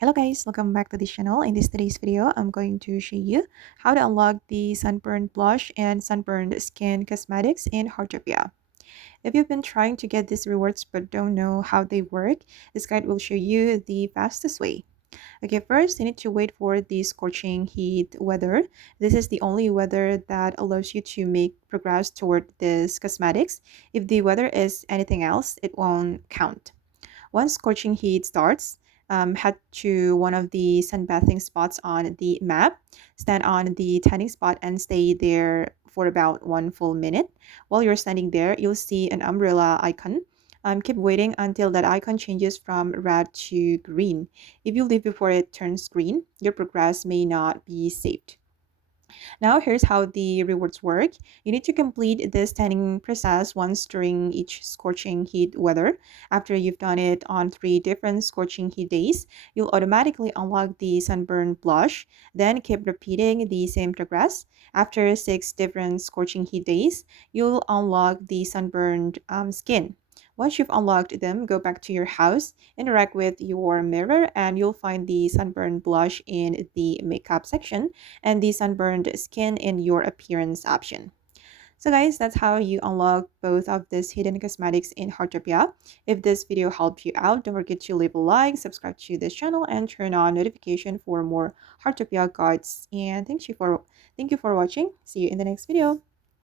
Hello guys, welcome back to the channel. In this today's video, I'm going to show you how to unlock the Sunburned Blush and Sunburned Skin cosmetics in Heartopia. If you've been trying to get these rewards but don't know how they work, this guide will show you the fastest way. Okay, first you need to wait for the scorching heat weather. This is the only weather that allows you to make progress toward this cosmetics. If the weather is anything else, it won't count. Once scorching heat starts, head to one of the sunbathing spots on the map, stand on the tanning spot and stay there for about 1 full minute. While you're standing there, you'll see an umbrella icon. Keep waiting until that icon changes from red to green. If you leave before it turns green, your progress may not be saved. Now, here's how the rewards work. You need to complete this tanning process once during each scorching heat weather. After you've done it on 3 different scorching heat days, you'll automatically unlock the Sunburn Blush. Then keep repeating the same progress. After 6 different scorching heat days, you'll unlock the Sunburned Skin. Once you've unlocked them, go back to your house, interact with your mirror, and you'll find the Sunburn Blush in the makeup section and the sunburned skin in your appearance option. So guys, that's how you unlock both of these hidden cosmetics in Heartopia. If this video helped you out, don't forget to leave a like, subscribe to this channel, and turn on notification for more Heartopia guides. And thank you for watching. See you in the next video.